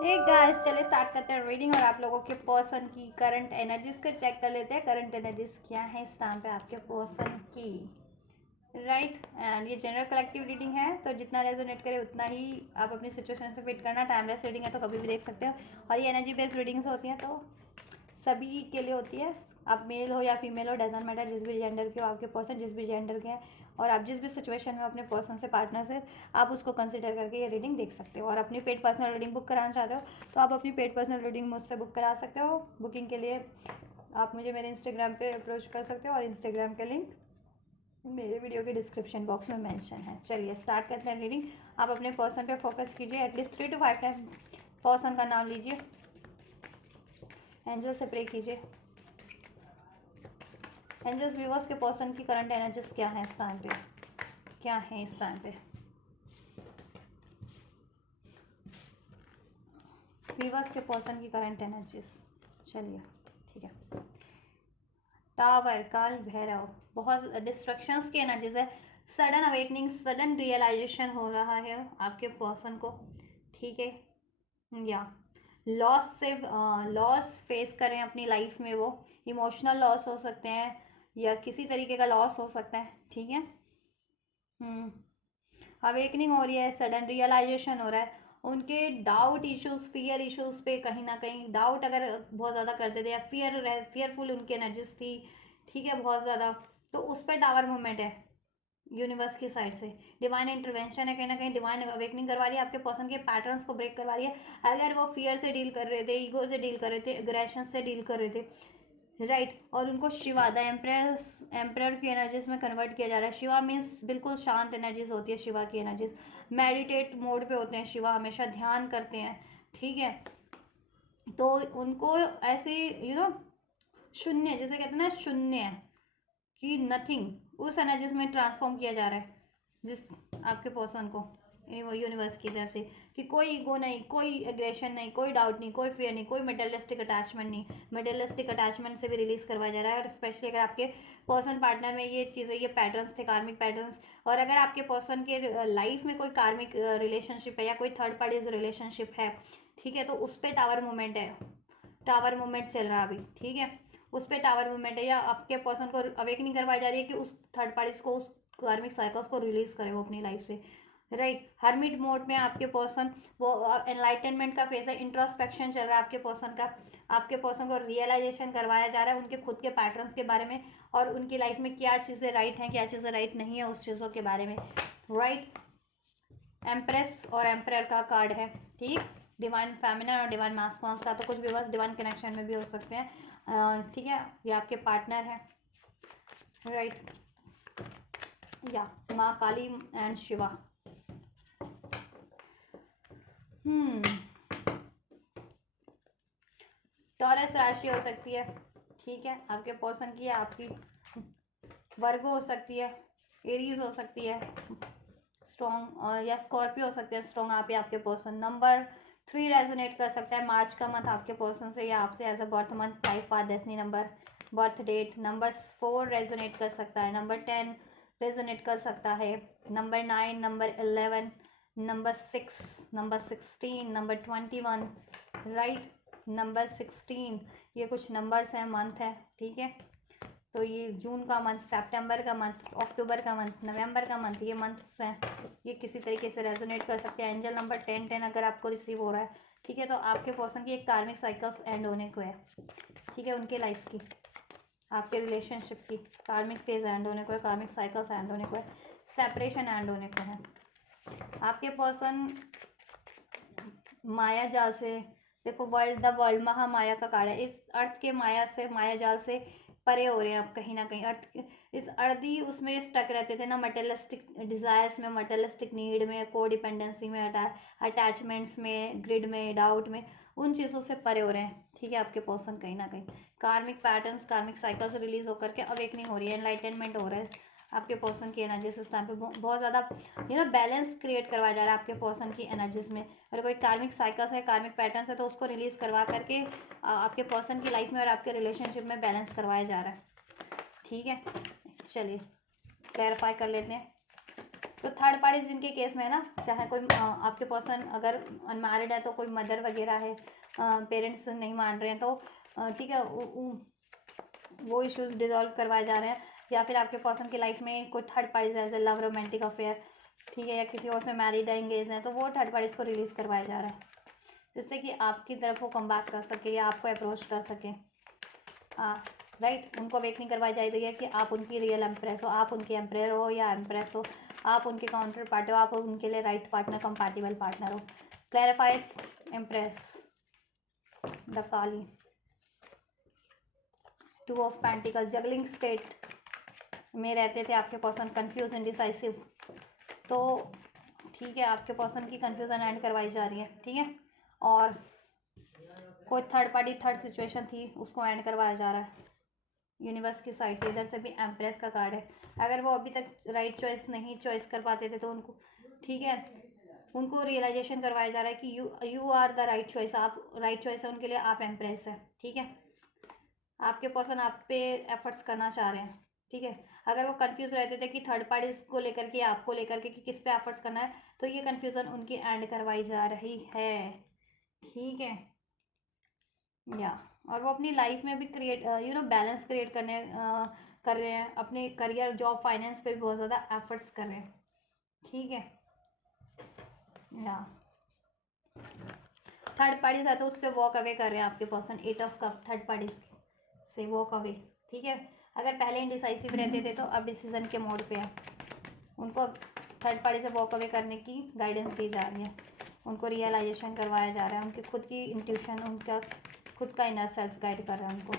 एक गाइस, चलिए स्टार्ट करते हैं रीडिंग और आप लोगों के पर्सन की करंट एनर्जीज को चेक कर लेते हैं। करंट एनर्जीज क्या है इस टाइम पे आपके पर्सन की, राइट। एंड ये जनरल कलेक्टिव रीडिंग है, तो जितना रेजोनेट करे उतना ही आप अपनी सिचुएशन से फिट करना। टाइमलेस रीडिंग है तो कभी भी देख सकते हो, और ये एनर्जी बेस्ड रीडिंग्स होती हैं तो सभी के लिए होती है। आप मेल हो या फीमेल हो, डजंट मैटर, जिस भी जेंडर के हो आपके पर्सन, जिस भी जेंडर के हैं, और आप जिस भी सिचुएशन में अपने पर्सन से, पार्टनर से, आप उसको कंसिडर करके ये रीडिंग देख सकते हो। और अपनी पेड पर्सनल रीडिंग बुक कराना चाहते हो तो आप अपनी पेड पर्सनल रीडिंग मुझसे बुक करा सकते हो। बुकिंग के लिए आप मुझे मेरे इंस्टाग्राम पे अप्रोच कर सकते हो, और इंस्टाग्राम के लिंक मेरे वीडियो के डिस्क्रिप्शन बॉक्स में मेंशन है। चलिए स्टार्ट करते हैं रीडिंग। आप अपने पर्सन पे फोकस कीजिए, एटलीस्ट 3 to 5 टाइम पर्सन का नाम लीजिए, एंजल से प्रे कीजिए। एंजल्स, व्यूवर्स के पर्सन की करंट एनर्जीज क्या है इस टाइम पे, क्या है इस टाइम पे व्यूवर्स के पर्सन की करंट एनर्जीज। चलिए ठीक है। टावर, काल भैरव, बहुत डिस्ट्रक्शंस की एनर्जीज है। सडन अवेकनिंग, सडन रियलाइजेशन हो रहा है आपके पर्सन को, ठीक है। या लॉस से लॉस फेस करें अपनी लाइफ में, वो इमोशनल लॉस हो सकते हैं या किसी तरीके का लॉस हो सकता है, ठीक है। अवेकनिंग हो रही है, सडन रियलाइजेशन हो रहा है। उनके डाउट इश्यूज, फियर इश्यूज पे कहीं ना कहीं डाउट अगर बहुत ज़्यादा करते थे या फियरफुल उनकी एनर्जीज थी, ठीक है, बहुत ज़्यादा, तो उस पर टावर मूवमेंट है यूनिवर्स की साइड से। डिवाइन इंटरवेंशन है, कहीं ना कहीं डिवाइन अवेकनिंग करवा रही है, आपके पर्सन के पैटर्न्स को ब्रेक करवा रही है। अगर वो फियर से डील कर रहे थे, ईगो से डील कर रहे थे, एग्रेशन से डील कर रहे थे, राइट। और उनको शिवा, द एम्प्रेयर की एनर्जीज में कन्वर्ट किया जा रहा है। शिवा मीन्स बिल्कुल शांत एनर्जीज होती है शिवा की एनर्जीज। मेडिटेट मोड पे होते हैं शिवा, हमेशा ध्यान करते हैं, ठीक है। तो उनको ऐसे शून्य, जैसे कहते हैं ना, शून्य कि नथिंग, उस एनर्जीज में ट्रांसफॉर्म किया जा रहा है जिस आपके पर्सन को यूनिवर्स की तरफ से, कि कोई ईगो नहीं, कोई एग्रेशन नहीं, कोई डाउट नहीं, कोई फियर नहीं, कोई मेटेरियलिस्टिक अटैचमेंट नहीं। मेटेरियलिस्टिक अटैचमेंट से भी रिलीज करवाया जा रहा है। और स्पेशली अगर आपके पर्सन पार्टनर में ये चीज़ें, ये पैटर्न्स थे, कार्मिक पैटर्न्स, और अगर आपके पर्सन के लाइफ में कोई कार्मिक रिलेशनशिप है या कोई थर्ड पार्टीज रिलेशनशिप है, ठीक है, तो उस पर टावर मूवमेंट है, टावर मूवमेंट चल रहा है अभी, ठीक है। उस पर टावर मूवमेंट है, या आपके पर्सन को अवेकनिंग करवाई जा रही है कि उस थर्ड पार्टीज को, उस कार्मिक साइकिल्स को रिलीज करे वो अपनी लाइफ से, राइट। हर्मिट मोड में आपके पर्सन, वो एनलाइटनमेंट का फेस है, इंट्रोस्पेक्शन चल रहा है आपके पर्सन का। आपके पर्सन को रियलाइजेशन करवाया जा रहा है उनके खुद के पैटर्न्स के बारे में, और उनकी लाइफ में क्या चीज़ें राइट हैं, क्या चीज़ें राइट नहीं है, उस चीज़ों के बारे में, राइट। एम्प्रेस और एम्प्रेयर का कार्ड है, ठीक। डिवाइन फेमिनिन और डिवाइन मास्कुलिन का, तो कुछ भी बस डिवाइन कनेक्शन में भी हो सकते हैं, ठीक है। ये आपके पार्टनर है, राइट। या माँ काली एंड शिवा। टॉरस राशि हो सकती है, ठीक है, आपके पर्सन की, आपकी वर्गो हो सकती है, एरीज हो सकती है स्ट्रॉन्ग, या स्कॉर्पियो हो सकते हैं स्ट्रॉन्ग आप या आपके पर्सन। नंबर 3 रेजोनेट कर सकता है मार्च का मंथ आपके पर्सन से या आपसे as a birth month, life path, destiny number, birth date. Number 4 resonate कर सकता है, नंबर 10 रेजोनेट कर सकता है, number 9, number 11, number 6, number 16, number 21, right. Number 16, ये कुछ नंबर्स हैं, मंथ है, ठीक है। तो ये जून का मंथ, सितंबर का मंथ, अक्टूबर का मंथ, नवंबर का मंथ, ये मंथ्स हैं, ये किसी तरीके से रेजोनेट कर सकते हैं। एंजल नंबर 1010 अगर आपको रिसीव हो रहा है, ठीक है, तो आपके पर्सन की एक कार्मिक साइकिल्स एंड होने को है, ठीक है। उनके लाइफ की, आपके रिलेशनशिप की कार्मिक फेज एंड होने को है, कार्मिक साइकिल्स एंड होने को है, सेपरेशन एंड होने को है। आपके पर्सन माया जाल से, देखो वर्ल्ड महामाया का कार्ड है, इस अर्थ के माया से, माया जाल से परे हो रहे हैं आप कहीं ना कहीं। इस अर्दी उसमें स्टक रहते थे ना, मटेरियलिस्टिक डिजायर्स में, मटेरियलिस्टिक नीड में, को डिपेंडेंसी में, अटैचमेंट्स में, ग्रिड में, डाउट में, उन चीज़ों से परे हो रहे हैं, ठीक है। आपके पर्सन कहीं ना कहीं कार्मिक पैटर्न्स, कार्मिक साइकिल्स रिलीज होकर के अवेकनिंग हो रही है, एनलाइटनमेंट हो रहा है आपके पर्सन की एनर्जी इस टाइम पे। बहुत ज़्यादा बैलेंस क्रिएट करवाया जा रहा है आपके पर्सन की एनर्जीज में। अगर कोई कार्मिक साइकिल्स है, कार्मिक पैटर्न्स है, तो उसको रिलीज करवा करके आपके पर्सन की लाइफ में और आपके रिलेशनशिप में बैलेंस करवाया जा रहा है, ठीक है। चलिए क्लैरिफाई कर लेते हैं। तो थर्ड पार्टी जिनके केस में है ना, चाहे कोई आपके पर्सन अगर अनमैरिड है तो कोई मदर वगैरह है, पेरेंट्स नहीं मान रहे हैं तो ठीक है, वो इश्यूज डिजॉल्व करवाए जा रहे हैं। या फिर आपके पर्सन की लाइफ में कोई थर्ड पार्टी जैसे लव रोमांटिक अफेयर, ठीक है, या किसी और से मैरिड है, एंगेज है, तो वो थर्ड पार्टीज को रिलीज करवाया जा रहा है, जिससे कि आपकी तरफ वो कम बैक कर सके या आपको अप्रोच कर सके। हाँ राइट, उनको अवेकनिंग करवाई जा रही है कि आप उनकी रियल एम्प्रेस हो, आप उनके एम्प्रेयर हो या एम्प्रेस हो, आप उनके काउंटर पार्ट हो, आप उनके लिए राइट पार्टनर, कंपैटिबल पार्टनर हो। Clarified empress the Kali, two of pentacle, juggling state में रहते थे आपके पर्सन, कंफ्यूज इंडिसाइसिव, तो ठीक है, आपके पर्सन की कंफ्यूजन एंड करवाई जा रही है, ठीक है। और कोई थर्ड पार्टी थर्ड सिचुएशन थी, उसको एंड करवाया जा रहा है यूनिवर्स की साइड से। इधर से भी एम्प्रेस का कार्ड है, अगर वो अभी तक राइट चॉइस नहीं चॉइस कर पाते थे तो उनको, ठीक है, उनको रियलाइजेशन करवाया जा रहा है कि you are the right choice, आप राइट चॉइस है उनके लिए, आप एम्प्रेस है, ठीक है। आपके पर्सन आप पे एफर्ट्स करना चाह रहे हैं, ठीक है। अगर वो कंफ्यूज रहते थे कि थर्ड पार्टीज को लेकर के, आपको लेकर के कि किस पे एफर्ट्स करना है, तो ये कंफ्यूजन उनकी एंड करवाई जा रही है, ठीक है। या और वो अपनी लाइफ में भी क्रिएट बैलेंस क्रिएट कर रहे हैं, अपने करियर, जॉब, फाइनेंस पे भी बहुत ज़्यादा एफर्ट्स कर रहे हैं, ठीक है। या थर्ड पार्टीज है तो उससे वॉक अवे कर रहे हैं आपके person, 8 of cup, third parties से वॉक अवे, ठीक है। अगर पहले इनडिसाइसिव रहते थे तो अब डिसीजन के मोड पे है, उनको थर्ड पार्टी से वॉक अवे करने की गाइडेंस दी जा रही है, उनको रियलाइजेशन करवाया जा रहा है, उनकी खुद की इंट्यूशन, उनका खुद का इनर सेल्फ गाइड कर रहा है उनको।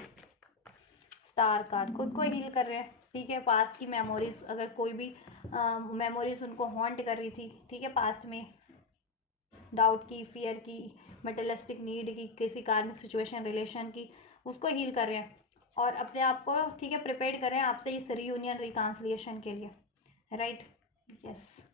स्टार कार्ड, खुद को हील कर रहे हैं, ठीक है। पास्ट की मेमोरीज, अगर कोई भी मेमोरीज उनको हॉन्ट कर रही थी, ठीक है, पास्ट में डाउट की, फियर की, मटेरियलिस्टिक नीड की, किसी कार्मिक सिचुएशन, रिलेशन की, उसको हील कर रहे हैं और अपने आप को, ठीक है, प्रिपेयर कर रहे हैं आपसे इस रीयूनियन रिकॉन्सिलिएशन के लिए, राइट। यस,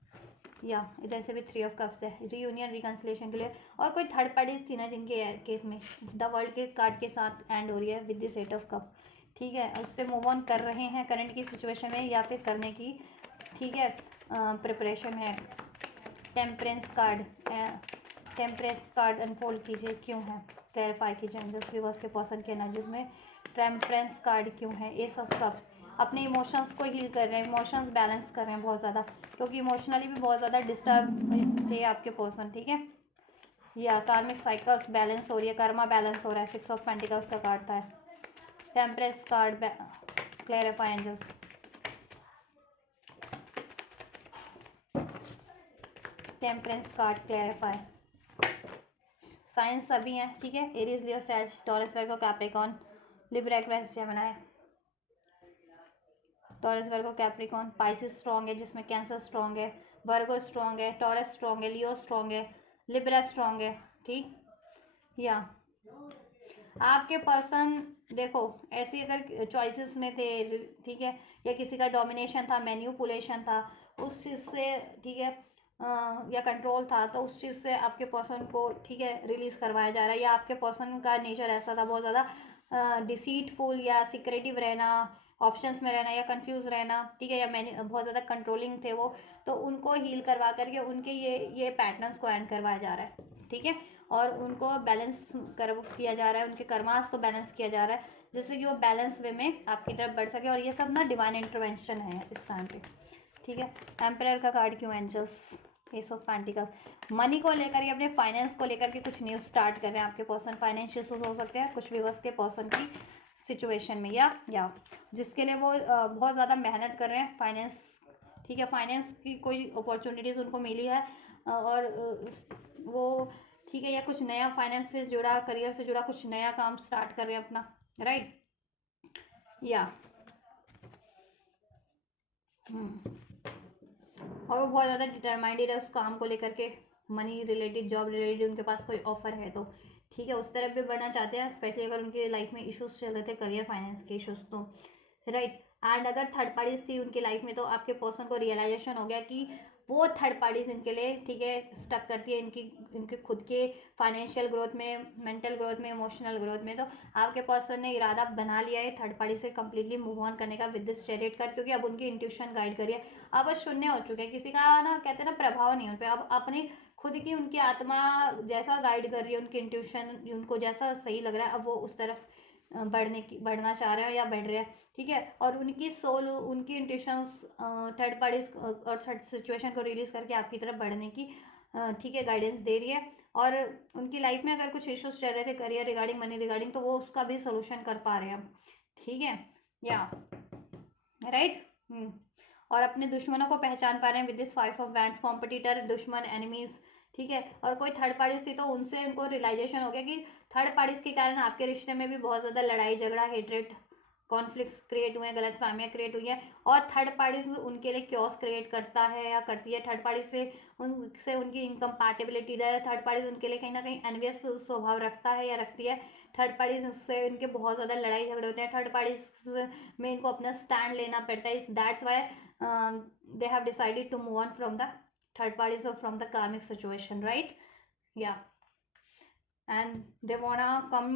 या इधर से भी 3 ऑफ कप्स है, रीयूनियन रिकॉन्सिलिएशन के लिए। और कोई थर्ड पार्टीज थी ना जिनके केस में द वर्ल्ड के कार्ड के साथ एंड हो रही है विद दिस 8 ऑफ कप, ठीक है, उससे मूव ऑन कर रहे हैं करंट की सिचुएशन में या फिर करने की, ठीक है, प्रिपरेशन है। Temperance card, temperance card unfold कीजिए, क्यों है, क्लैरिफाई कीजिए एंजल्स व्यूअर्स के पर्सन के एनर्जीज में टेम्परेंस कार्ड क्यों है। एस ऑफ कप्स, अपने इमोशंस को हील कर रहे हैं, इमोशंस बैलेंस कर रहे हैं बहुत ज़्यादा, क्योंकि इमोशनली भी बहुत ज़्यादा डिस्टर्ब थे आपके पर्सन, ठीक है। या कार्मिक साइकिल्स बैलेंस हो रही है, कर्मा बैलेंस हो रहा है, 6 ऑफ पेंटिकल्स का कार्ड था। Temperance card, clarify angels, temperance card clarify. Signs सभी हैं, ठीक है, एरीज, लियो, सैज, Taurus, Virgo, Capricorn, Libra, Aquarius, Gemini. Taurus, Virgo, Capricorn, Pisces strong है, जिसमें कैंसर स्ट्रॉन्ग है, वर्गो स्ट्रॉन्ग है, टॉरस स्ट्रॉन्ग है, लियो स्ट्रॉन्ग है, लिब्रा स्ट्रॉन्ग है, ठीक। या आपके पर्सन देखो, ऐसी अगर चॉइसेस में थे, ठीक है, या किसी का डोमिनेशन था, मैन्युपुलेशन था उस चीज़ से, ठीक है, या कंट्रोल था, तो उस चीज़ से आपके पर्सन को, ठीक है, रिलीज़ करवाया जा रहा है। या आपके पर्सन का नेचर ऐसा था बहुत ज़्यादा डिसीटफुल या सिक्रेटिव रहना, ऑप्शंस में रहना या कंफ्यूज रहना, ठीक है, या मैंने बहुत ज़्यादा कंट्रोलिंग थे वो, तो उनको हील करवा करके उनके ये पैटर्न्स को एंड करवाया जा रहा है, ठीक है। और उनको बैलेंस किया जा रहा है, उनके कर्मास को बैलेंस किया जा रहा है, जिससे कि वो बैलेंस वे में आपकी तरफ बढ़ सके। और ये सब ना डिवाइन इंटरवेंशन है इस टाइम पे, ठीक है। एम्परर का कार्ड क्यों, angels, ace of pentacles, money को लेकर या अपने फाइनेंस को लेकर के कुछ न्यूज़ स्टार्ट कर रहे हैं आपके पर्सन, फाइनेंशियल इशूज हो सकते हैं कुछ व्यूअर्स के पर्सन की सिचुएशन में, या जिसके लिए वो बहुत ज़्यादा मेहनत कर रहे हैं, फाइनेंस, ठीक है, फाइनेंस की कोई अपॉर्चुनिटीज़ उनको मिली है और वो, ठीक है, या कुछ नया फाइनेंस से जुड़ा, करियर से जुड़ा कुछ नया काम स्टार्ट कर रहे हैं अपना, राइट। या और वो बहुत ज़्यादा डिटरमाइंडेड है उस काम को लेकर के, मनी रिलेटेड, जॉब रिलेटेड उनके पास कोई ऑफर है तो, ठीक है, उस तरफ भी बढ़ना चाहते हैं, स्पेशली अगर उनके लाइफ में इश्यूज चल रहे थे, करियर, फाइनेंस के इश्यूज, तो राइट। एंड अगर थर्ड पार्टीज थी उनकी लाइफ में तो आपके पर्सन को रियलाइजेशन हो गया कि वो थर्ड पार्टीज इनके लिए, ठीक है, स्टक करती है इनकी इनके खुद के फाइनेंशियल ग्रोथ में, मेंटल ग्रोथ में, इमोशनल ग्रोथ में। तो आपके पर्सन ने इरादा बना लिया है थर्ड पार्टी से कंप्लीटली मूव ऑन करने का विद दिस चैरियट कार्ड, क्योंकि अब उनकी इंट्यूशन गाइड करिए, अब वो शून्य हो चुके हैं, किसी का ना कहते हैं ना प्रभाव नहीं उन पर, अब अपनी खुद की उनकी आत्मा जैसा गाइड कर रही है, उनकी इंट्यूशन उनको जैसा सही लग रहा है, अब वो उस तरफ बढ़ना चाह रहे हैं या बढ़ रहे हैं, ठीक है। और उनकी सोल, उनकी इंट्यूशंस थर्ड पार्टीज और थर्ड सिचुएशन को रिलीज करके आपकी तरफ बढ़ने की, ठीक है, गाइडेंस दे रही है। और उनकी लाइफ में अगर कुछ इश्यूज चल रहे थे करियर रिगार्डिंग, मनी रिगार्डिंग, तो वो उसका भी सोल्यूशन कर पा रहे हैं अब, ठीक है, या राइट। और अपने दुश्मनों को पहचान पा रहे हैं with this 5 of wands, competitor, दुश्मन, एनिमीज, ठीक है। और कोई थर्ड पार्टीज थी तो उनसे उनको रियलाइजेशन हो गया कि थर्ड पार्टीज के कारण आपके रिश्ते में भी बहुत ज़्यादा लड़ाई झगड़ा, हेट्रेट, कॉन्फ्लिक्ट्स क्रिएट हुए हैं, गलत फहमियाँ क्रिएट हुई हैं, और थर्ड पार्टीज उनके लिए क्योस क्रिएट करता है या करती है। थर्ड पार्टी से उनसे उनकी इनकम्पैटिबिलिटी है, थर्ड पार्टीज उनके लिए कहीं ना कहीं एनवियस स्वभाव रखता है या रखती है। थर्ड पार्टीज से इनके बहुत ज़्यादा लड़ाई झगड़े होते हैं, थर्ड पार्टीज में इनको अपना स्टैंड लेना पड़ता है, that's why they have decided to move on from the third parties or from the karmic situation, right? Yeah, and they wanna come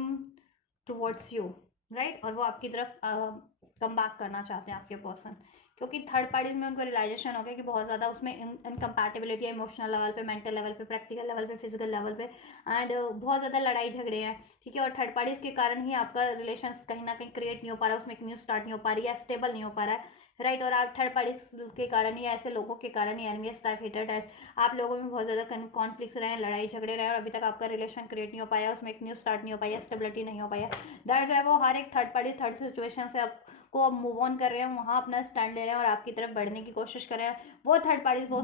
towards you, right? और वो आपकी तरफ कम बैक करना चाहते हैं आपके पर्सन, क्योंकि थर्ड पार्टीज में उनको रियलाइजेशन हो गया कि बहुत ज़्यादा उसमें इनकम्पैटिबिलिटी है, इमोशनल लेवल पे, मेंटल लेवल पे, प्रैक्टिकल लेवल पे, फिजिकल लेवल पे, एंड बहुत ज़्यादा लड़ाई झगड़े हैं, ठीक है। और थर्ड पार्टीज के कारण ही आपका रिलेशन कहीं ना कहीं क्रिएट नहीं हो पा रहा है, उसमें एक न्यू स्टार्ट नहीं हो पा रही है, स्टेबल नहीं हो पा रहा है, राइट। और आप थर्ड पार्टीज के कारण ही, ऐसे लोगों के कारण ही, एनिमीज टाइप, हेटर टाइप, आप लोगों में बहुत ज़्यादा कॉन्फ्लिक्ट्स रहे, लड़ाई झगड़े रहे, और अभी तक आपका रिलेशन क्रिएट नहीं हो पाया, उसमें एक न्यू स्टार्ट नहीं हो पाया, स्टेबिलिटी नहीं हो पाया। दैट्स व्हाई वो हर एक थर्ड पार्टी, थर्ड सिचुएशन से आपको अब मूव ऑन कर रहे हैं, वहाँ अपना स्टैंड ले रहे हैं और आपकी तरफ बढ़ने की कोशिश कर रहे हैं। वो थर्ड पार्टीज, वो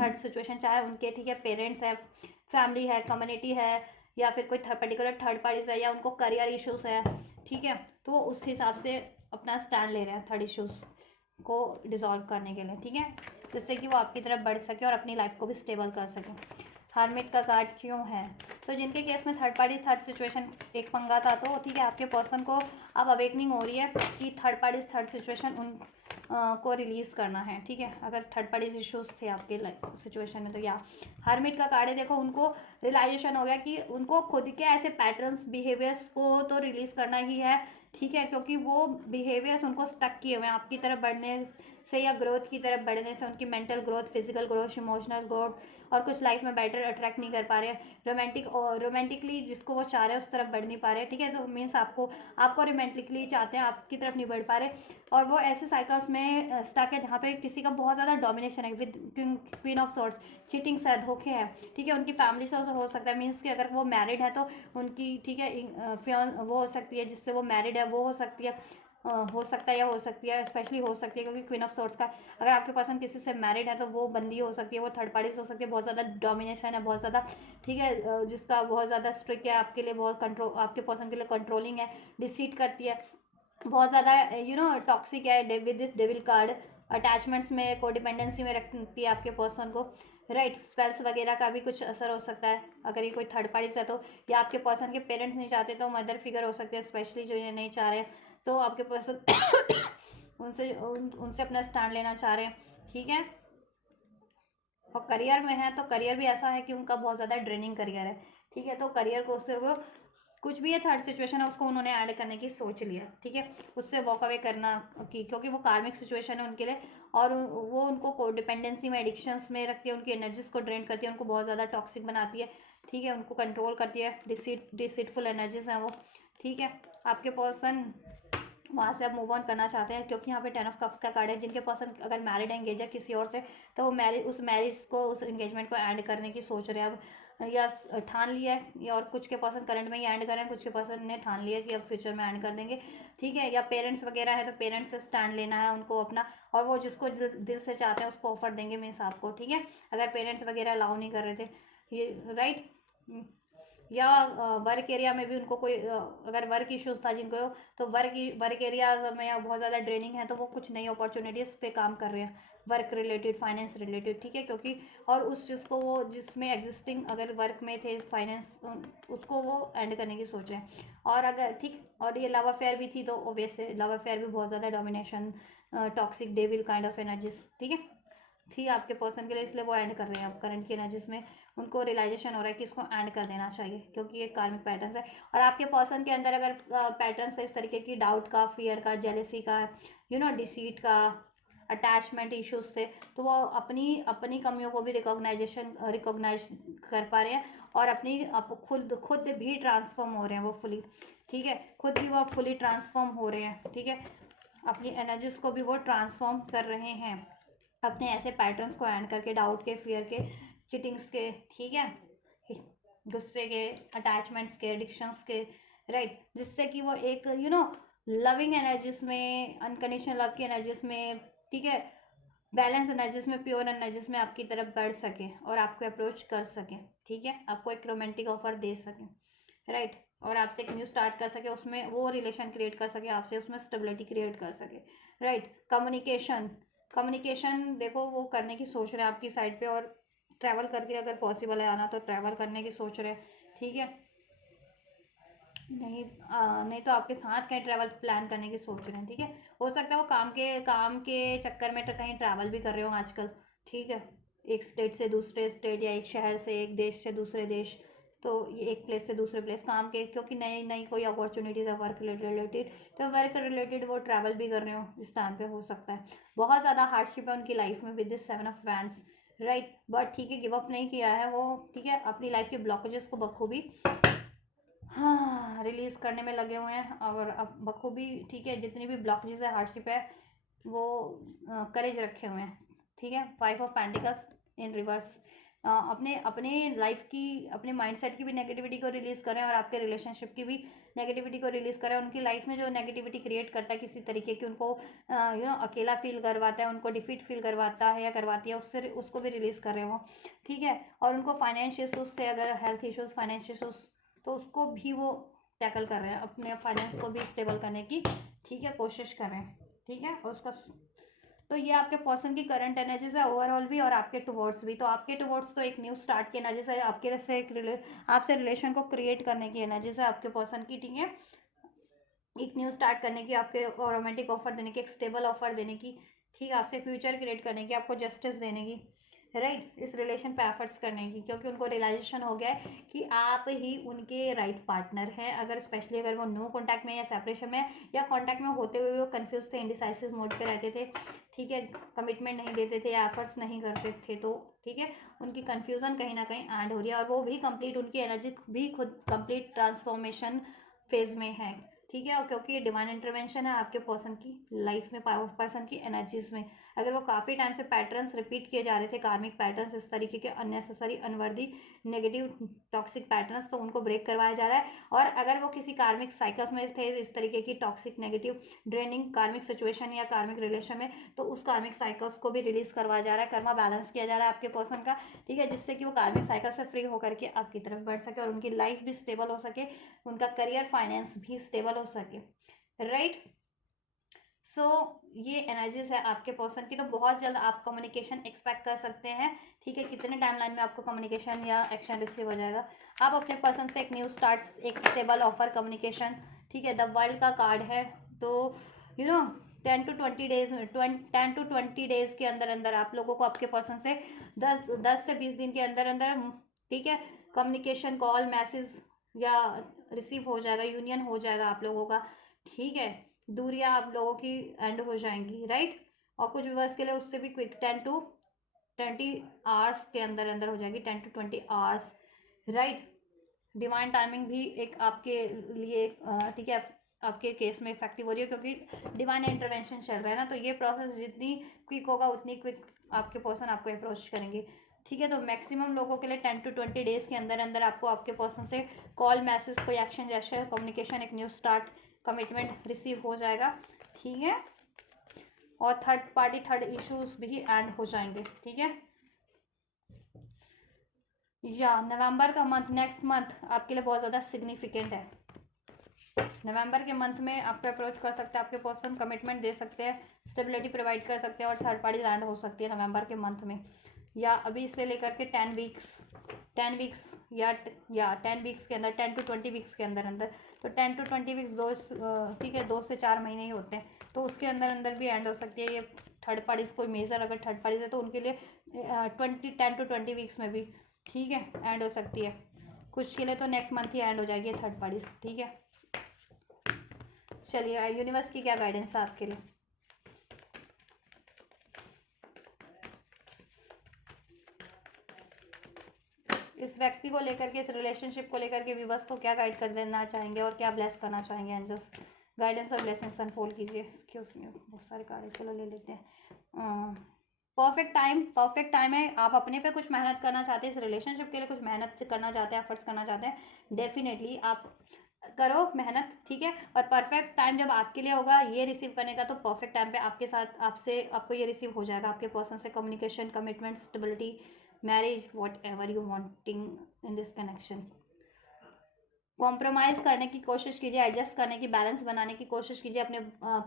थर्ड सिचुएशन, चाहे उनके, ठीक है, पेरेंट्स है, फैमिली है, कम्युनिटी है, या फिर कोई पर्टिकुलर थर्ड पार्टीज है, या उनको करियर इशूज़ है, ठीक है, तो वो उस हिसाब से अपना स्टैंड ले रहे हैं थर्ड इशूज़ को डिसॉल्व करने के लिए, ठीक है, जिससे कि वो आपकी तरफ बढ़ सके और अपनी लाइफ को भी स्टेबल कर सके। हार्मिट का कार्ड क्यों है? तो जिनके केस में थर्ड पार्टी थर्ड सिचुएशन एक पंगा था, तो ठीक है, आपके पर्सन को अब अवेकनिंग हो रही है कि थर्ड पार्टी थर्ड सिचुएशन उन को रिलीज़ करना है, ठीक है, अगर थर्ड पार्टी इशूज़ थे आपके लाइफ सिचुएशन में तो। या हार्मिट का कार्ड है, देखो उनको रियलाइजेशन हो गया कि उनको खुद के ऐसे पैटर्न्स, बिहेवियर्स को तो रिलीज़ करना ही है, ठीक है, क्योंकि वो बिहेवियर्स उनको स्टक किए हुए हैं आपकी तरफ बढ़ने से या ग्रोथ की तरफ बढ़ने से, उनकी mental growth, physical growth, emotional growth, और कुछ लाइफ में बेटर अट्रैक्ट नहीं कर पा रहे, रोमांटिकली जिसको वो चाह रहे हैं उस तरफ बढ़ नहीं पा रहे, ठीक है। तो मीन्स आपको रोमांटिकली चाहते हैं, आपकी तरफ नहीं बढ़ पा रहे, और वो ऐसे साइकिल्स में स्टक है जहाँ पे किसी का बहुत ज़्यादा डोमिनेशन है with queen of swords, cheatings है, धोखे हैं, ठीक है, उनकी फैमिली से हो सकता है, मीन्स कि अगर वो मैरिड है तो उनकी, ठीक है, वो हो सकती है जिससे वो मैरिड है, वो हो सकती है, हो सकता है या हो सकती है, स्पेशली हो सकती है, क्योंकि क्वीन ऑफ सॉर्ड्स का अगर आपके पर्सन किसी से मैरिड है तो वो बंदी हो सकती है, वो थर्ड पार्टी हो सकती है, बहुत ज़्यादा डोमिनेशन है, बहुत ज़्यादा, ठीक है, जिसका बहुत ज़्यादा स्ट्रिक्ट है आपके लिए, बहुत कंट्रोल, आपके पर्सन के लिए कंट्रोलिंग है, डिसीट करती है, बहुत ज़्यादा टॉक्सिक है with this devil card, attachments में, कोडिपेंडेंसी में रखती है आपके पर्सन को, राइट। स्पेल्स वगैरह का भी कुछ असर हो सकता है अगर ये कोई थर्ड पार्टी से, तो या आपके पर्सन के पेरेंट्स नहीं चाहते तो मदर फिगर हो सकते हैं, स्पेशली जो ये नहीं चाह रहे हैं, तो आपके पर्सन उनसे अपना स्टैंड लेना चाह रहे हैं, ठीक है। और करियर में है तो करियर भी ऐसा है कि उनका बहुत ज़्यादा ड्रेनिंग करियर है, ठीक है, तो करियर को उससे वो कुछ भी ये थर्ड सिचुएशन है उसको उन्होंने ऐड करने की सोच लिया, ठीक है, उससे वॉक अवे करना की, क्योंकि वो कार्मिक सिचुएशन है उनके लिए, और वो उनको कोडिपेंडेंसी में, एडिक्शंस में रखती है, उनकी एनर्जीज को ड्रेन करती है, उनको बहुत ज़्यादा टॉक्सिक बनाती है, ठीक है, उनको कंट्रोल करती है, डिसीटफुल एनर्जीज हैं वो, ठीक है। आपके पर्सन वहाँ से आप मूव ऑन करना चाहते हैं, क्योंकि यहाँ पे 10 ऑफ कप्स का कार्ड है, जिनके पर्सन अगर मैरिड है, एंगेज है किसी और से, तो वो उस मैरिज को, उस एंगेजमेंट को एंड करने की सोच रहे हैं अब, या ठान लिया है, या और कुछ के पर्सन करंट में ही एंड करें, कुछ के पर्सन ने ठान लिया कि अब फ्यूचर में एंड कर देंगे, ठीक है। या पेरेंट्स वगैरह है तो पेरेंट्स से स्टैंड लेना है उनको अपना, और वो जिसको दिल से चाहते हैं उसको ऑफर देंगे मीन्स आपको, ठीक है, अगर पेरेंट्स वगैरह अलाउ नहीं कर रहे थे ये, राइट। या वर्क एरिया में भी उनको कोई अगर वर्क इश्यूज था जिनको, तो वर्क एरिया में बहुत ज़्यादा ड्रेनिंग है, तो वो कुछ नई अपॉर्चुनिटीज़ पे काम कर रहे हैं, वर्क रिलेटेड, फाइनेंस रिलेटेड, ठीक है, क्योंकि और उस चीज़ को वो जिसमें एग्जिस्टिंग अगर वर्क में थे फाइनेंस, उसको वो एंड करने की सोच है। और अगर ठीक, और ये लव अफेयर भी थी तो वैसे लव अफेयर भी बहुत ज़्यादा domination, toxic devil kind of energies, ठीक है। थी आपके पर्सन के लिए, इसलिए वो एंड कर रहे हैं अब करंट की एनर्जीज में। उनको रियलाइजेशन हो रहा है कि इसको एंड कर देना चाहिए, क्योंकि ये कार्मिक पैटर्न्स है। और आपके पर्सन के अंदर अगर पैटर्न्स है इस तरीके की, डाउट का, फियर का, जेलेसी का, डिसीट का, अटैचमेंट इश्यूज थे, तो वो अपनी अपनी कमियों को भी रिकॉग्नाइज कर पा रहे हैं, और खुद खुद भी ट्रांसफॉर्म हो रहे हैं वो फुली, ठीक है, खुद भी वो फुली ट्रांसफॉर्म हो रहे हैं, ठीक है, अपनी एनर्जीज को भी वो ट्रांसफॉर्म कर रहे हैं अपने ऐसे पैटर्न्स को एंड करके, डाउट के, फियर के, चिटिंग्स के, ठीक है, गुस्से के, अटैचमेंट्स के, एडिक्शंस के, राइट, जिससे कि वो एक लविंग एनर्जीज में, अनकंडीशनल लव की एनर्जीज में, ठीक है, बैलेंस एनर्जीज में, प्योर एनर्जीज में आपकी तरफ बढ़ सके और आपको अप्रोच कर सके, ठीक है, आपको एक रोमांटिक ऑफर दे सके, राइट, और आपसे एक न्यू स्टार्ट कर सके, उसमें वो रिलेशन क्रिएट कर सके आपसे, उसमें स्टेबिलिटी क्रिएट कर सके, राइट। कम्युनिकेशन देखो वो करने की सोच रहे हैं आपकी साइड पे, और ट्रैवल करके अगर पॉसिबल है आना तो ट्रैवल करने की सोच रहे हैं, ठीक है, नहीं तो आपके साथ कहीं ट्रैवल प्लान करने की सोच रहे हैं, ठीक है, हो सकता है वो काम के चक्कर में कहीं ट्रैवल भी कर रहे हो आजकल, ठीक है, एक स्टेट से दूसरे स्टेट, या एक शहर से, एक देश से दूसरे देश, तो ये एक प्लेस से दूसरे प्लेस काम के, क्योंकि नई नई कोई अपॉर्चुनिटीज़ है वर्क रिलेटेड, तो वर्क रिलेटेड वो ट्रैवल भी कर रहे हो इस टाइम पे, हो सकता है। बहुत ज़्यादा हार्डशिप है उनकी लाइफ में with this 7 of wands, right, but ठीक है, गिव अप नहीं किया है वो, ठीक है, अपनी लाइफ के ब्लॉकेजेस को बखूबी हाँ रिलीज करने में लगे हुए हैं, और अब बखूबी, ठीक है, जितनी भी ब्लॉकेजेस है, हार्डशिप है, वो करेज रखे हुए हैं, ठीक है। 5 ऑफ पेंटिकल्स इन रिवर्स, अपने अपने लाइफ की, अपने माइंडसेट की भी नेगेटिविटी को रिलीज करें, और आपके रिलेशनशिप की भी नेगेटिविटी को रिलीज करें। उनकी लाइफ में जो नेगेटिविटी क्रिएट करता है किसी तरीके की, उनको अकेला फील करवाता है, उनको डिफीट फील करवाता है या करवाती है, उसको भी रिलीज कर रहे हो, ठीक है। और उनको फाइनेंशियल इशूज थे, अगर हेल्थ इशूज, फाइनेंशियल इशूज, तो उसको भी वो टैकल कर रहे हैं, अपने फाइनेंस को भी स्टेबल करने की, ठीक है, कोशिश कर रहे हैं, ठीक है, और उसका, तो ये आपके पर्सन की करंट एनर्जीज है ओवरऑल भी, और आपके टुवर्ड्स भी। तो आपके टुवर्ड्स तो एक न्यू स्टार्ट की एनर्जीज है, आपके से आपसे रिलेशन को क्रिएट करने की एनर्जीज है आपके पर्सन की, ठीक है, एक न्यू स्टार्ट करने की, आपके रोमांटिक ऑफर देने की, एक स्टेबल ऑफर देने की, ठीक है, आपसे फ्यूचर क्रिएट करने की, आपको जस्टिस देने की, राइट, इस रिलेशन पे एफर्ट्स करने की, क्योंकि उनको रियलाइजेशन हो गया है कि आप ही उनके राइट पार्टनर हैं। अगर स्पेशली अगर वो नो कॉन्टैक्ट में या सेपरेशन में, या कॉन्टैक्ट में होते हुए वो कंफ्यूज थे, इंडिसाइसिव मोड पे रहते थे, ठीक है, कमिटमेंट नहीं देते थे या एफर्ट्स नहीं करते थे, तो ठीक है, उनकी कन्फ्यूजन कहीं ना कहीं एंड हो रही है, और वो भी कंप्लीट, उनकी एनर्जी भी खुद कंप्लीट ट्रांसफॉर्मेशन फेज में है, ठीक है, और क्योंकि ये डिवाइन इंटरवेंशन है आपके पर्सन की लाइफ में, पर्सन की एनर्जीज में। अगर वो काफ़ी टाइम से पैटर्न्स रिपीट किए जा रहे थे, कार्मिक पैटर्न्स, इस तरीके के unnecessary, unworthy, negative, toxic patterns, तो उनको ब्रेक करवाया जा रहा है। और अगर वो किसी कार्मिक साइकिल्स में थे, इस तरीके की टॉक्सिक, नेगेटिव, ड्रेनिंग कार्मिक सिचुएशन या कार्मिक रिलेशन में, तो उस कार्मिक साइकिल्स को भी रिलीज करवाया जा रहा है, कर्मा बैलेंस किया जा रहा है आपके पर्सन का, ठीक है, जिससे कि वो कार्मिक साइकिल से फ्री होकर के आपकी तरफ बढ़ सके, और उनकी लाइफ भी स्टेबल हो सके, उनका करियर, फाइनेंस भी स्टेबल हो सके, राइट। सो ये एनर्जीज है आपके पर्सन की। तो बहुत जल्द आप कम्युनिकेशन एक्सपेक्ट कर सकते हैं, ठीक है, कितने टाइमलाइन में आपको कम्युनिकेशन या एक्शन रिसीव हो जाएगा। आप अपने पर्सन से एक न्यू स्टार्ट, एक स्टेबल ऑफर, कम्युनिकेशन, ठीक है, द वर्ल्ड का कार्ड है, तो 10 to 20 डेज, 10 to 20 डेज के अंदर अंदर आप लोगों को आपके पर्सन से 10 से 20 दिन के अंदर अंदर, ठीक है, कम्युनिकेशन, कॉल, मैसेज या रिसीव हो जाएगा, यूनियन हो जाएगा आप लोगों का, ठीक है, दूरियां आप लोगों की एंड हो जाएंगी, राइट। और कुछ व्यूअर्स के लिए उससे भी क्विक 10 to 20 आवर्स के अंदर अंदर हो जाएगी, 10 to 20 hours, right. Divine timing भी एक आपके लिए, ठीक है, आपके केस में इफेक्टिव हो रही है, क्योंकि डिवाइन इंटरवेंशन चल रहा है ना, तो ये प्रोसेस जितनी क्विक होगा उतनी क्विक आपके पर्सन आपको अप्रोच करेंगे, ठीक है। तो मैक्सिमम लोगों के लिए 10 to 20 डेज के अंदर अंदर आपको आपके पर्सन से कॉल, मैसेज, कोई एक्शन, जैसे कम्युनिकेशन, एक न्यू स्टार्ट, कमिटमेंट रिसीव हो जाएगा, ठीक है। और थर्ड इश्यूज भी एंड हो जाएंगे, ठीक है। या नवंबर का मंथ, नेक्स्ट मंथ आपके लिए बहुत ज़्यादा सिग्निफिकेंट है। नवंबर के मंथ में आपको अप्रोच कर सकते हैं आपके पर्सन, कमिटमेंट दे सकते हैं, स्टेबिलिटी प्रोवाइड कर सकते हैं, और थर्ड पार्टी लैंड हो सकती है नवंबर के मंथ में, या अभी से लेकर के 10 वीक्स 10 वीक्स या 10 वीक्स के अंदर, 10 to 20 वीक्स के अंदर अंदर। तो 10 to 20 वीक्स ठीक है, 2 से 4 महीने ही होते हैं, तो उसके अंदर अंदर भी एंड हो सकती है ये। थर्ड पार्टीज कोई मेजर अगर थर्ड पार्टीज है तो उनके लिए 10 to 20 वीक्स में भी ठीक है एंड हो सकती है। कुछ के लिए तो नेक्स्ट मंथ ही एंड हो जाएगी थर्ड पार्टीज, ठीक है। चलिए यूनिवर्स की क्या गाइडेंस है आपके लिए। इस व्यक्ति को लेकर के, इस रिलेशनशिप को लेकर के व्यूअर्स को क्या गाइड कर देना चाहेंगे और क्या ब्लेस करना चाहेंगे एंजल्स। गाइडेंस और ब्लेसिंग्स अनफोल्ड कीजिए। एक्सक्यूज मी, बहुत सारे कार्ड, चलो ले लेते हैं। परफेक्ट टाइम है। आप अपने पे कुछ मेहनत करना चाहते हैं, इस रिलेशनशिप के लिए कुछ मेहनत करना चाहते हैं, एफर्ट्स करना चाहते हैं, डेफिनेटली आप करो मेहनत, ठीक है। और परफेक्ट टाइम जब आपके लिए होगा ये रिसीव करने का, तो परफेक्ट टाइम पे आपके साथ आपको ये रिसीव हो जाएगा। आपके पर्सन से communication, commitment, stability, marriage, what ever you wanting in this connection. Compromise करने की कोशिश कीजिए, एडजस्ट करने की, बैलेंस बनाने की कोशिश कीजिए अपने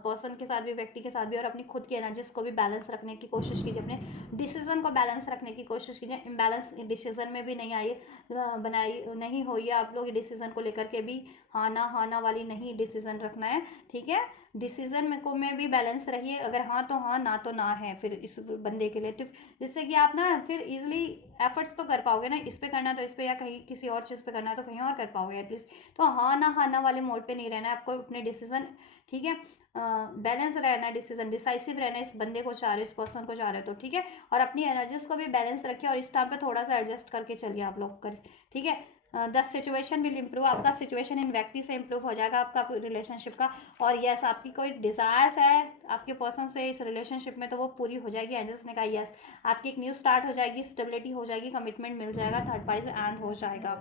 पर्सन के साथ भी, व्यक्ति के साथ भी, और अपनी खुद की एनर्जीज को भी बैलेंस रखने की कोशिश कीजिए, अपने डिसीजन को बैलेंस रखने की कोशिश कीजिए। इम्बैलेंस डिसीजन में भी नहीं आइए, बनाई नहीं होइए आप लोग डिसीजन को लेकर के भी। हाँ ना वाली नहीं डिसीजन रखना है, ठीक है। डिसीजन में भी बैलेंस रहिए, अगर हाँ तो हाँ, ना तो ना है फिर इस बंदे के लिए, तो जिससे कि आप ना फिर इजिली एफर्ट्स तो कर पाओगे ना, इस पे करना है तो इस पे, या कहीं किसी और चीज़ पे करना है तो कहीं और कर पाओगे एटलीस्ट। तो हाँ ना वाले मोड पे नहीं रहना है आपको, अपने डिसीजन, ठीक है, बैलेंस रहना है, डिसीजन डिसाइसिव रहना है। इस बंदे को चाह रहे हो, इस पर्सन को चाह रहे हो तो ठीक है, और अपनी एनर्जीज को भी बैलेंस रखिए, और इस टाइम पे थोड़ा सा एडजस्ट करके चलिए आप लोग कर, ठीक है। द सिचुएशन विल इम्प्रूव, आपका सिचुएशन इन व्यक्ति से इम्प्रूव हो जाएगा, आपका रिलेशनशिप का। और यस, आपकी कोई डिज़ायर्स है आपके पर्सन से इस रिलेशनशिप में, तो वो पूरी हो जाएगी। एंजल्स ने कहा यस, आपकी एक न्यू स्टार्ट हो जाएगी, स्टेबिलिटी हो जाएगी, कमिटमेंट मिल जाएगा, थर्ड पार्टी से एंड हो जाएगा।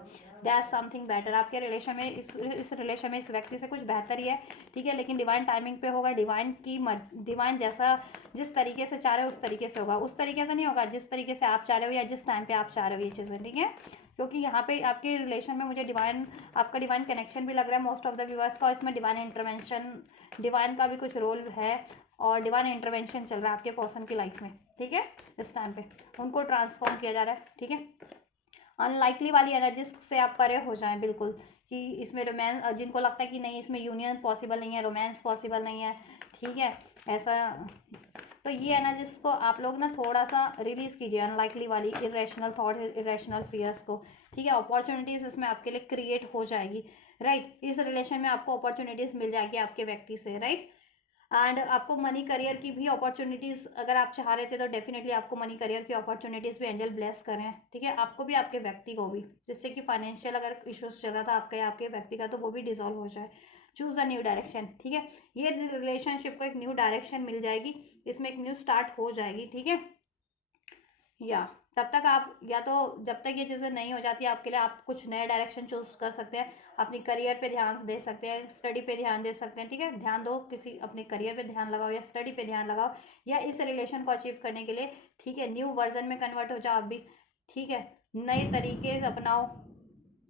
That's something better. आपके रिलेशन में, इस रिलेशन में इस व्यक्ति से कुछ बेहतर ही है, ठीक है, लेकिन डिवाइन टाइमिंग पे होगा। डिवाइन जैसा जिस तरीके से चाह रहे हो उस तरीके से होगा, उस तरीके से नहीं होगा जिस तरीके से आप चाह रहे हो या जिस टाइम पे आप चाह रहे हो ये चीज़ें, ठीक है। क्योंकि यहाँ पे आपके रिलेशन में मुझे आपका डिवाइन कनेक्शन भी लग रहा है मोस्ट ऑफ द व्यूअर्स का, और इसमें डिवाइन इंटरवेंशन, डिवाइन का भी कुछ रोल है, और डिवाइन इंटरवेंशन चल रहा है आपके पर्सन की लाइफ में, ठीक है। इस टाइम पे उनको ट्रांसफॉर्म किया जा रहा है, ठीक है। अनलाइकली वाली एनर्जीज से आप परे हो जाएं बिल्कुल, कि इसमें रोमांस, जिनको लगता है कि नहीं इसमें यूनियन पॉसिबल नहीं है, रोमांस पॉसिबल नहीं है, ठीक है, ऐसा, तो ये एनर्जीज को आप लोग ना थोड़ा सा रिलीज कीजिए, अनलाइकली वाली इरेशनल थॉट्स, इरेशनल फियर्स को, ठीक है। अपॉर्चुनिटीज इसमें आपके लिए क्रिएट हो जाएगी, राइट। इस रिलेशन में आपको अपॉर्चुनिटीज मिल जाएगी आपके व्यक्ति से, राइट। एंड आपको मनी करियर की भी अपॉर्चुनिटीज़ अगर आप चाह रहे थे तो डेफिनेटली आपको मनी करियर की अपॉर्चुनिटीज़ भी एंजल ब्लेस करें, ठीक है, आपको भी आपके व्यक्ति को भी, जिससे कि फाइनेंशियल अगर इश्यूज चल रहा था आपका या आपके व्यक्ति का, तो वो भी डिजॉल्व हो जाए। चूज़ अ न्यू डायरेक्शन, ठीक है। ये रिलेशनशिप को एक न्यू डायरेक्शन मिल जाएगी, इसमें एक न्यू स्टार्ट हो जाएगी, ठीक है। या तब तक आप, या तो जब तक ये चीज़ें नहीं हो जाती आपके लिए, आप कुछ नए डायरेक्शन चूज कर सकते हैं, अपनी करियर पे ध्यान दे सकते हैं, स्टडी पे ध्यान दे सकते हैं, ठीक है। ध्यान दो, किसी अपने करियर पे ध्यान लगाओ या स्टडी पे ध्यान लगाओ, या इस रिलेशन को अचीव करने के लिए, ठीक है, न्यू वर्जन में कन्वर्ट हो जाओ आप भी, ठीक है। नए तरीके अपनाओ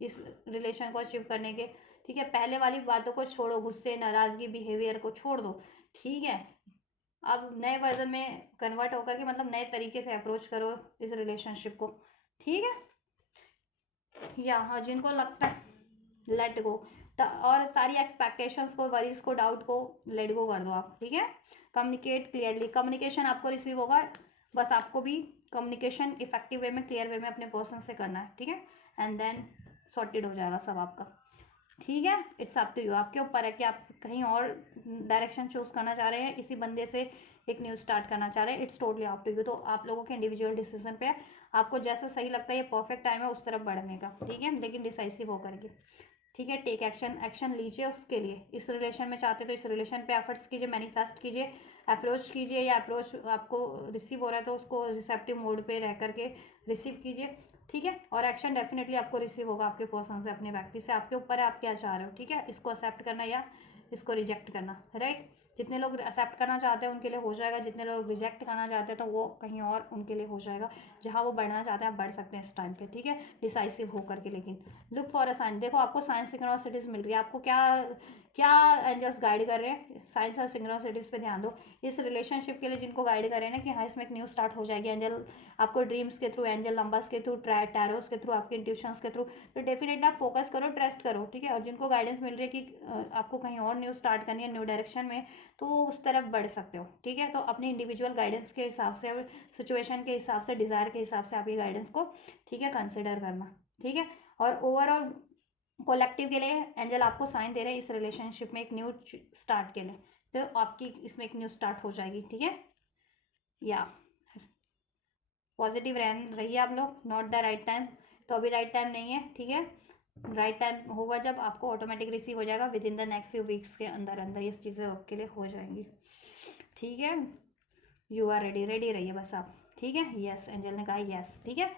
इस रिलेशन को अचीव करने के, ठीक है। पहले वाली बातों को छोड़ो, गुस्से, नाराज़गी, बिहेवियर को छोड़ दो, ठीक है। अब नए वर्जन में कन्वर्ट होकर के, मतलब नए तरीके से अप्रोच करो इस रिलेशनशिप को, ठीक है। या हाँ, जिनको लगता है लेट गो, और सारी एक्सपेक्टेशंस को, वरीज को, डाउट को लेट गो कर दो आप, ठीक है। कम्युनिकेट क्लियरली, कम्युनिकेशन आपको रिसीव होगा, बस आपको भी कम्युनिकेशन इफेक्टिव वे में, क्लियर वे में अपने पर्सन से करना है, ठीक है। एंड देन सॉर्टेड हो जाएगा सब आपका, ठीक है। इट्स अप टू यू, आपके ऊपर है कि आप कहीं और डायरेक्शन चूज करना चाह रहे हैं, इसी बंदे से एक न्यूज़ स्टार्ट करना चाह रहे हैं। It's totally up to you, तो आप लोगों के इंडिविजुअल डिसीजन पे है, आपको जैसा सही लगता है, ये परफेक्ट टाइम है उस तरफ बढ़ने का, ठीक है, लेकिन डिसाइसिव होकर के, ठीक है। टेक एक्शन लीजिए उसके लिए, इस रिलेशन में चाहते तो इस रिलेशन पे एफर्ट्स कीजिए, मैनिफेस्ट कीजिए, अप्रोच कीजिए, या अप्रोच आपको रिसीव हो रहा है तो उसको रिसेप्टिव मोड पे रह करके रिसीव कीजिए, ठीक है। और एक्शन डेफिनेटली आपको रिसीव होगा आपके पर्सन से, अपने व्यक्ति से, आपके ऊपर है आप क्या चाह रहे हो, ठीक है। इसको एक्सेप्ट करना या इसको रिजेक्ट करना, राइट। जितने लोग एक्सेप्ट करना चाहते हैं उनके लिए हो जाएगा, जितने लोग रिजेक्ट करना चाहते हैं तो वो कहीं और उनके लिए हो जाएगा, जहाँ वो बढ़ना चाहते हैं आप बढ़ सकते हैं इस टाइम पे, ठीक है, डिसाइसिव होकर के। लेकिन लुक फॉर अ साइन, देखो आपको साइन सिक्वेंसिटीज मिल रही है, आपको क्या क्या एंजल्स गाइड कर रहे हैं, साइंस और सिंक्रोनिसिटीज पे ध्यान दो। इस रिलेशनशिप के लिए जिनको गाइड कर रहे हैं ना कि हाँ इसमें एक न्यू स्टार्ट हो जाएगी, एंजल आपको ड्रीम्स के थ्रू, एंजल नंबर्स के थ्रू, टैरोस के थ्रू, आपके इंट्यूशंस के थ्रू, तो डेफिनेटली आप फोकस करो, ट्रस्ट करो, ठीक है। और जिनको गाइडेंस मिल रही है कि आपको कहीं और न्यू स्टार्ट करनी है, न्यू डायरेक्शन में, तो उस तरफ बढ़ सकते हो, ठीक है। तो अपनी इंडिविजुअल गाइडेंस के हिसाब से, सिचुएशन के हिसाब से, डिज़ायर के हिसाब से आप ये गाइडेंस को, ठीक है, कंसिडर करना, ठीक है। और ओवरऑल कलेक्टिव के लिए एंजल आपको साइन दे रहे हैं इस रिलेशनशिप में एक न्यू स्टार्ट के लिए, तो आपकी इसमें एक न्यू स्टार्ट हो जाएगी, ठीक है। या पॉजिटिव रहिए आप लोग। नॉट द राइट टाइम, तो अभी राइट टाइम नहीं है, ठीक है। राइट टाइम होगा जब आपको ऑटोमेटिक रिसीव हो जाएगा, with in the next few weeks के अंदर अंदर ये चीज़ें आपके लिए हो जाएंगी, ठीक है। यू आर रेडी, रेडी रहिए बस आप, ठीक है। यस, एंजल ने कहा यस, ठीक है।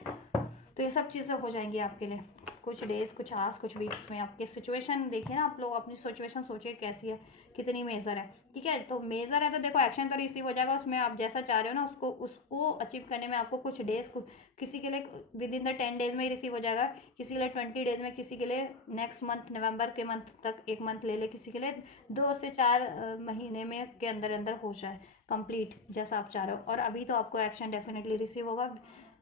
तो ये सब चीज़ें हो जाएंगी आपके लिए कुछ डेज, कुछ आवर्स, कुछ वीक्स में। आपके सिचुएशन देखिए ना, आप लोग अपनी सिचुएशन सोचिए कैसी है, कितनी मेजर है, ठीक है। तो मेजर है तो देखो एक्शन तो रिसीव हो जाएगा, उसमें आप जैसा चाह रहे हो ना उसको अचीव करने में आपको कुछ डेज, किसी के लिए विद इन द 10 डेज में ही रिसीव हो जाएगा, किसी के लिए 20 डेज में, किसी के लिए नेक्स्ट मंथ, नवंबर के मंथ तक, एक मंथ ले ले, किसी के लिए 2 से 4 महीने में के अंदर अंदर हो जाए कंप्लीट, जैसा आप चाह रहे हो। और अभी तो आपको एक्शन डेफिनेटली रिसीव होगा,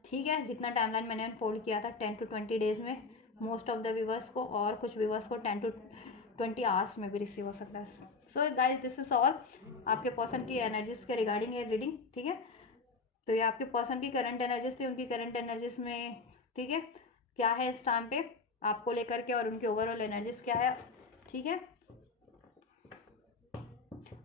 ठीक है। जितना टाइमलाइन मैंने अनफोल्ड किया था 10 to 20 डेज में मोस्ट ऑफ द व्यूवर्स को, और कुछ व्यूवर्स को 10 to 20 आवर्स में भी रिसीव हो सकता है। So guys this is all आपके पर्सन की एनर्जीज के रिगार्डिंग ये रीडिंग, ठीक है। तो ये आपके पर्सन की करंट एनर्जीज थी, उनकी करंट एनर्जीज में, ठीक है, क्या है इस टाइम पे आपको लेकर के, और उनकी ओवरऑल एनर्जीज क्या है, ठीक है।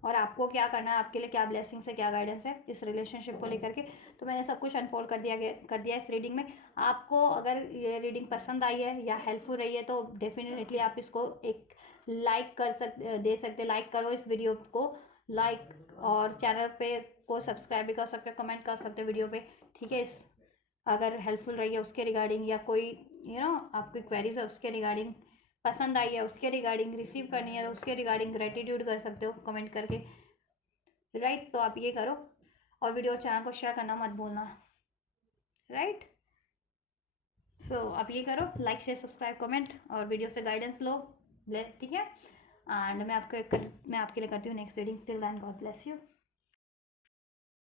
और आपको क्या करना है, आपके लिए क्या ब्लेसिंग्स है, क्या गाइडेंस है इस रिलेशनशिप को लेकर के, तो मैंने सब कुछ अनफोल्ड कर दिया इस रीडिंग में। आपको अगर ये रीडिंग पसंद आई है या हेल्पफुल रही है तो डेफिनेटली आप इसको एक लाइक दे सकते, लाइक करो इस वीडियो को, लाइक, और चैनल पे को सब्सक्राइब भी कर सकते हो, कमेंट कर सकते हो वीडियो पे, ठीक है। इस अगर हेल्पफुल रही है उसके रिगार्डिंग, या कोई आपकी क्वेरीज है उसके रिगार्डिंग, पसंद आई है उसके रिगार्डिंग, रिसीव करनी है तो उसके रिगार्डिंग ग्रेटिट्यूड कर सकते हो कमेंट करके, राइट। तो आप ये करो, और वीडियो चैनल को शेयर करना मत भूलना, राइट। सो आप ये करो, लाइक शेयर सब्सक्राइब कमेंट, और वीडियो से गाइडेंस लो, ठीक है। एंड मैं आपके लिए करती हूँ next reading. Till then God bless you.